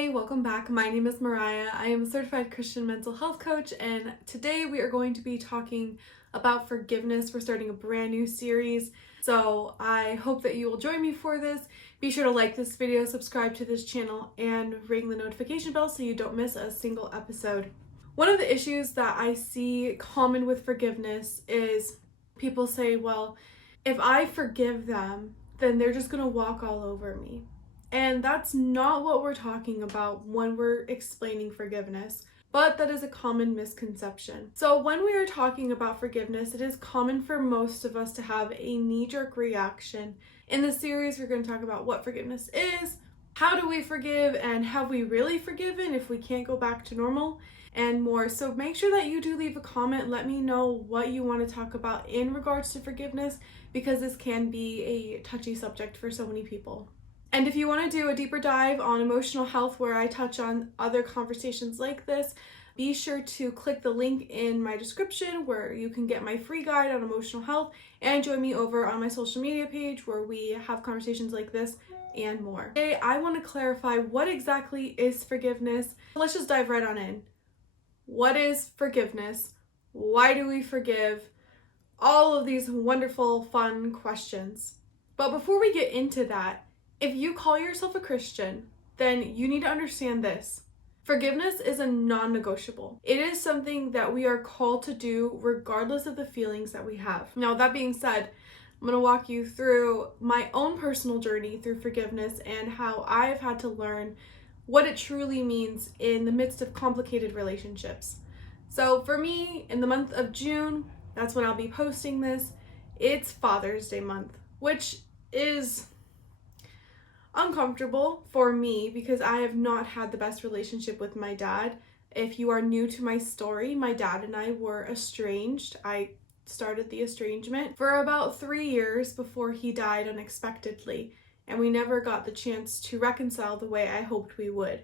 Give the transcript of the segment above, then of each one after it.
Hey, welcome back. My name is Mariah. I am a certified Christian mental health coach, and today we are going to be talking about forgiveness. We're starting a brand new series, so I hope that you will join me for this. Be sure to like this video, subscribe to this channel, and ring the notification bell so you don't miss a single episode. One of the issues that I see common with forgiveness is people say, well, if I forgive them, then they're just going to walk all over me. And that's not what we're talking about when we're explaining forgiveness, but that is a common misconception. So when we are talking about forgiveness, it is common for most of us to have a knee-jerk reaction. In this series, we're going to talk about what forgiveness is, how do we forgive, and have we really forgiven if we can't go back to normal, and more. So make sure that you do leave a comment. Let me know what you want to talk about in regards to forgiveness, because this can be a touchy subject for so many people. And if you want to do a deeper dive on emotional health where I touch on other conversations like this, be sure to click the link in my description where you can get my free guide on emotional health and join me over on my social media page where we have conversations like this and more. Today, I want to clarify what exactly is forgiveness. Let's just dive right on in. What is forgiveness? Why do we forgive? All of these wonderful, fun questions. But before we get into that, if you call yourself a Christian, then you need to understand this. Forgiveness is a non-negotiable. It is something that we are called to do regardless of the feelings that we have. Now, that being said, I'm going to walk you through my own personal journey through forgiveness and how I've had to learn what it truly means in the midst of complicated relationships. So for me, in the month of June, that's when I'll be posting this, it's Father's Day month, which is uncomfortable for me because I have not had the best relationship with my dad. If you are new to my story, my dad and I were estranged. I started the estrangement for about 3 years before he died unexpectedly, and we never got the chance to reconcile the way I hoped we would.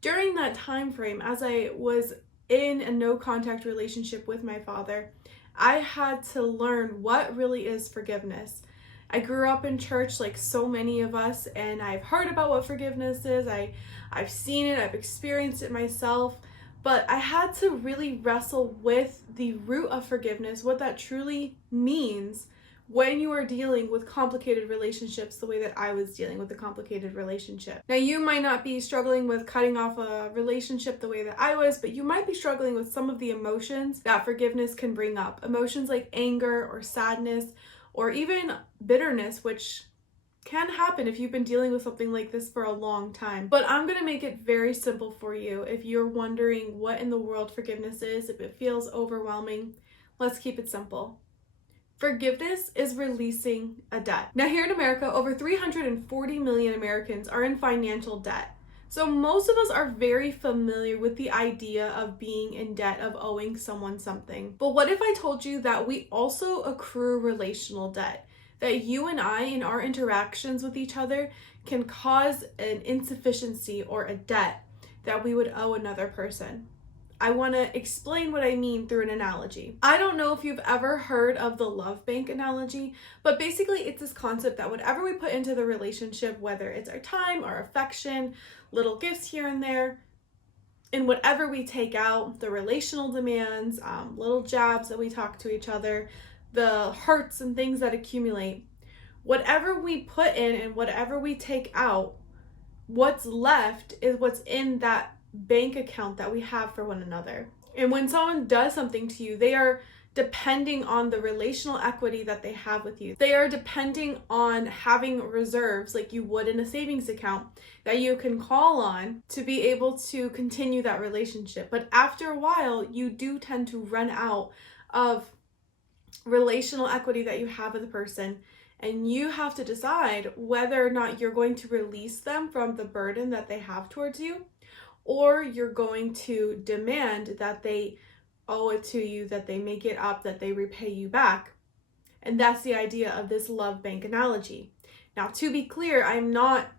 During that time frame, as I was in a no contact relationship with my father, I had to learn what really is forgiveness. I grew up in church like so many of us, and I've heard about what forgiveness is. I've seen it, I've experienced it myself, but I had to really wrestle with the root of forgiveness, what that truly means when you are dealing with complicated relationships the way that I was dealing with a complicated relationship. Now, you might not be struggling with cutting off a relationship the way that I was, but you might be struggling with some of the emotions that forgiveness can bring up. Emotions like anger or sadness, or even bitterness, which can happen if you've been dealing with something like this for a long time. But I'm going to make it very simple for you. If you're wondering what in the world forgiveness is, if it feels overwhelming, let's keep it simple. Forgiveness is releasing a debt. Now, here in America, over 340 million Americans are in financial debt. So most of us are very familiar with the idea of being in debt, of owing someone something. But what if I told you that we also accrue relational debt? That you and I, in our interactions with each other, can cause an insufficiency or a debt that we would owe another person. I want to explain what I mean through an analogy. I don't know if you've ever heard of the love bank analogy, but basically it's this concept that whatever we put into the relationship, whether it's our time, our affection, little gifts here and there, and whatever we take out, the relational demands, little jabs that we talk to each other, the hurts and things that accumulate, whatever we put in and whatever we take out, what's left is what's in that bank account that we have for one another. And when someone does something to you, they are depending on the relational equity that they have with you. They are depending on having reserves like you would in a savings account that you can call on to be able to continue that relationship. But after a while, you do tend to run out of relational equity that you have with a person, and you have to decide whether or not you're going to release them from the burden that they have towards you, or you're going to demand that they owe it to you, that they make it up, that they repay you back. And that's the idea of this love bank analogy. Now, to be clear, I'm not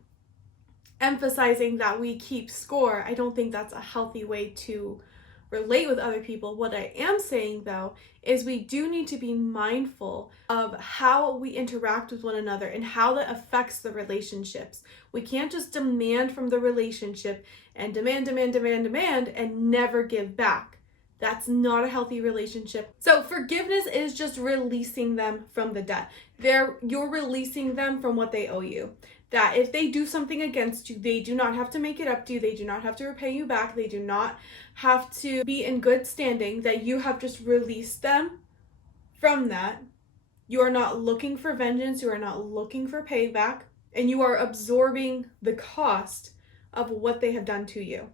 emphasizing that we keep score. I don't think that's a healthy way to relate with other people. What I am saying though is we do need to be mindful of how we interact with one another and how that affects the relationships. We can't just demand from the relationship and demand and never give back. That's not a healthy relationship. So forgiveness is just releasing them from the debt. You're releasing them from what they owe you. That if they do something against you, they do not have to make it up to you. They do not have to repay you back. They do not have to be in good standing, that you have just released them from that. You are not looking for vengeance. You are not looking for payback. And you are absorbing the cost of what they have done to you.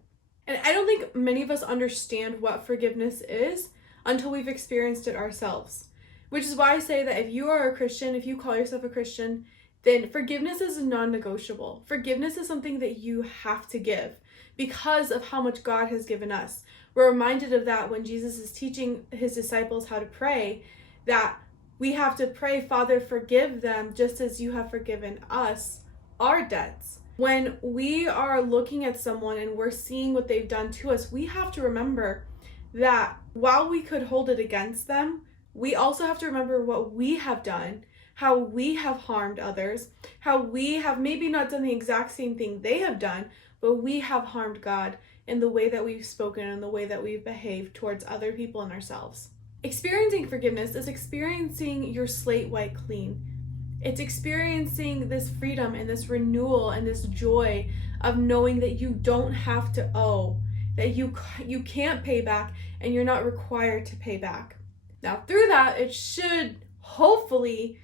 And I don't think many of us understand what forgiveness is until we've experienced it ourselves. Which is why I say that if you are a Christian, if you call yourself a Christian, then forgiveness is non-negotiable. Forgiveness is something that you have to give because of how much God has given us. We're reminded of that when Jesus is teaching his disciples how to pray, that we have to pray, Father, forgive them just as you have forgiven us our debts. When we are looking at someone and we're seeing what they've done to us, we have to remember that while we could hold it against them, we also have to remember what we have done, how we have harmed others, how we have maybe not done the exact same thing they have done, but we have harmed God in the way that we've spoken and the way that we've behaved towards other people and ourselves. Experiencing forgiveness is experiencing your slate wiped clean. It's experiencing this freedom and this renewal and this joy of knowing that you don't have to owe, that you can't pay back and you're not required to pay back. Now, through that, it should hopefully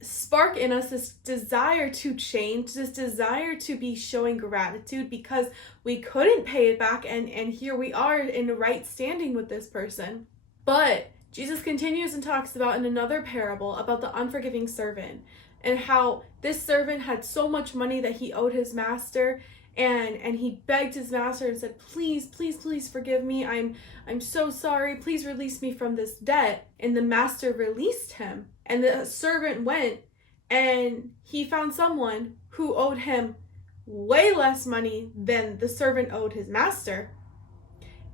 spark in us this desire to change, this desire to be showing gratitude because we couldn't pay it back and here we are in the right standing with this person. But Jesus continues and talks about in another parable about the unforgiving servant and how this servant had so much money that he owed his master, and he begged his master and said, please forgive me. I'm so sorry. Please release me from this debt. And the master released him. And the servant went and he found someone who owed him way less money than the servant owed his master.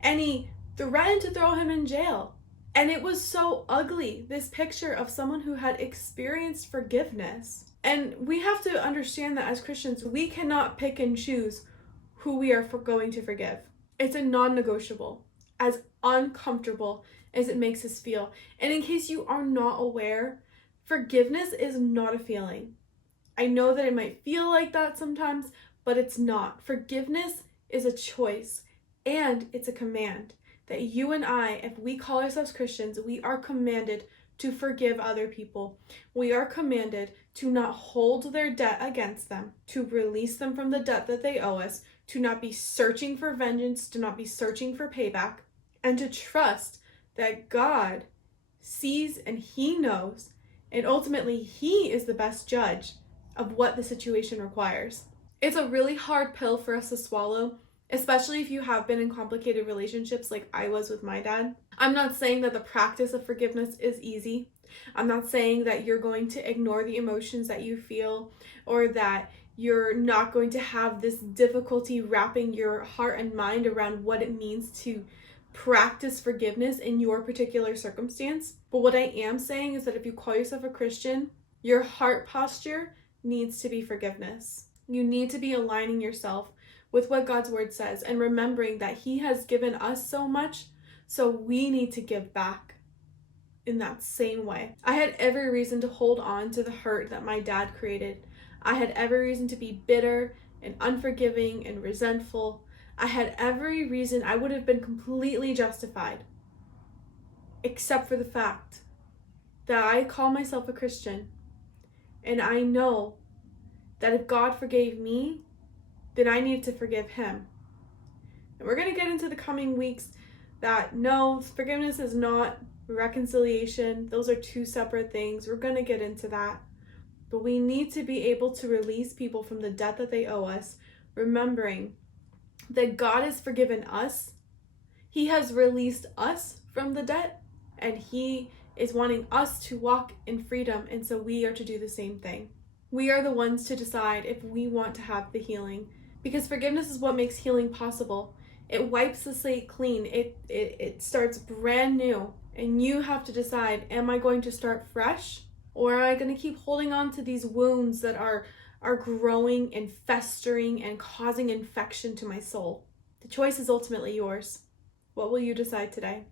And he threatened to throw him in jail. And it was so ugly, this picture of someone who had experienced forgiveness. And we have to understand that as Christians, we cannot pick and choose who we are going to forgive. It's a non-negotiable, as uncomfortable as it makes us feel. And in case you are not aware, forgiveness is not a feeling. I know that it might feel like that sometimes, but it's not. Forgiveness is a choice and it's a command that you and I, if we call ourselves Christians, we are commanded to forgive other people. We are commanded to not hold their debt against them, to release them from the debt that they owe us, to not be searching for vengeance, to not be searching for payback, and to trust that God sees and he knows, and ultimately he is the best judge of what the situation requires. It's a really hard pill for us to swallow, especially if you have been in complicated relationships like I was with my dad. I'm not saying that the practice of forgiveness is easy. I'm not saying that you're going to ignore the emotions that you feel or that you're not going to have this difficulty wrapping your heart and mind around what it means to practice forgiveness in your particular circumstance. But what I am saying is that if you call yourself a Christian, your heart posture needs to be forgiveness. You need to be aligning yourself with what God's word says and remembering that he has given us so much, so we need to give back in that same way. I had every reason to hold on to the hurt that my dad created. I had every reason to be bitter and unforgiving and resentful. I had every reason. I would have been completely justified, except for the fact that I call myself a Christian and I know that if God forgave me, then I need to forgive him. And we're going to get into the coming weeks that no, forgiveness is not reconciliation. Those are two separate things. We're going to get into that. But we need to be able to release people from the debt that they owe us, remembering that God has forgiven us. He has released us from the debt, and he is wanting us to walk in freedom, and so we are to do the same thing. We are the ones to decide if we want to have the healing, because forgiveness is what makes healing possible. It wipes the slate clean. It starts brand new. And you have to decide, am I going to start fresh? Or am I going to keep holding on to these wounds that are growing and festering and causing infection to my soul? The choice is ultimately yours. What will you decide today?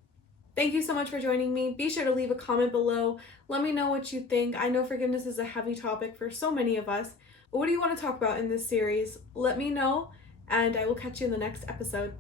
Thank you so much for joining me. Be sure to leave a comment below. Let me know what you think. I know forgiveness is a heavy topic for so many of us. But what do you want to talk about in this series? Let me know, and I will catch you in the next episode.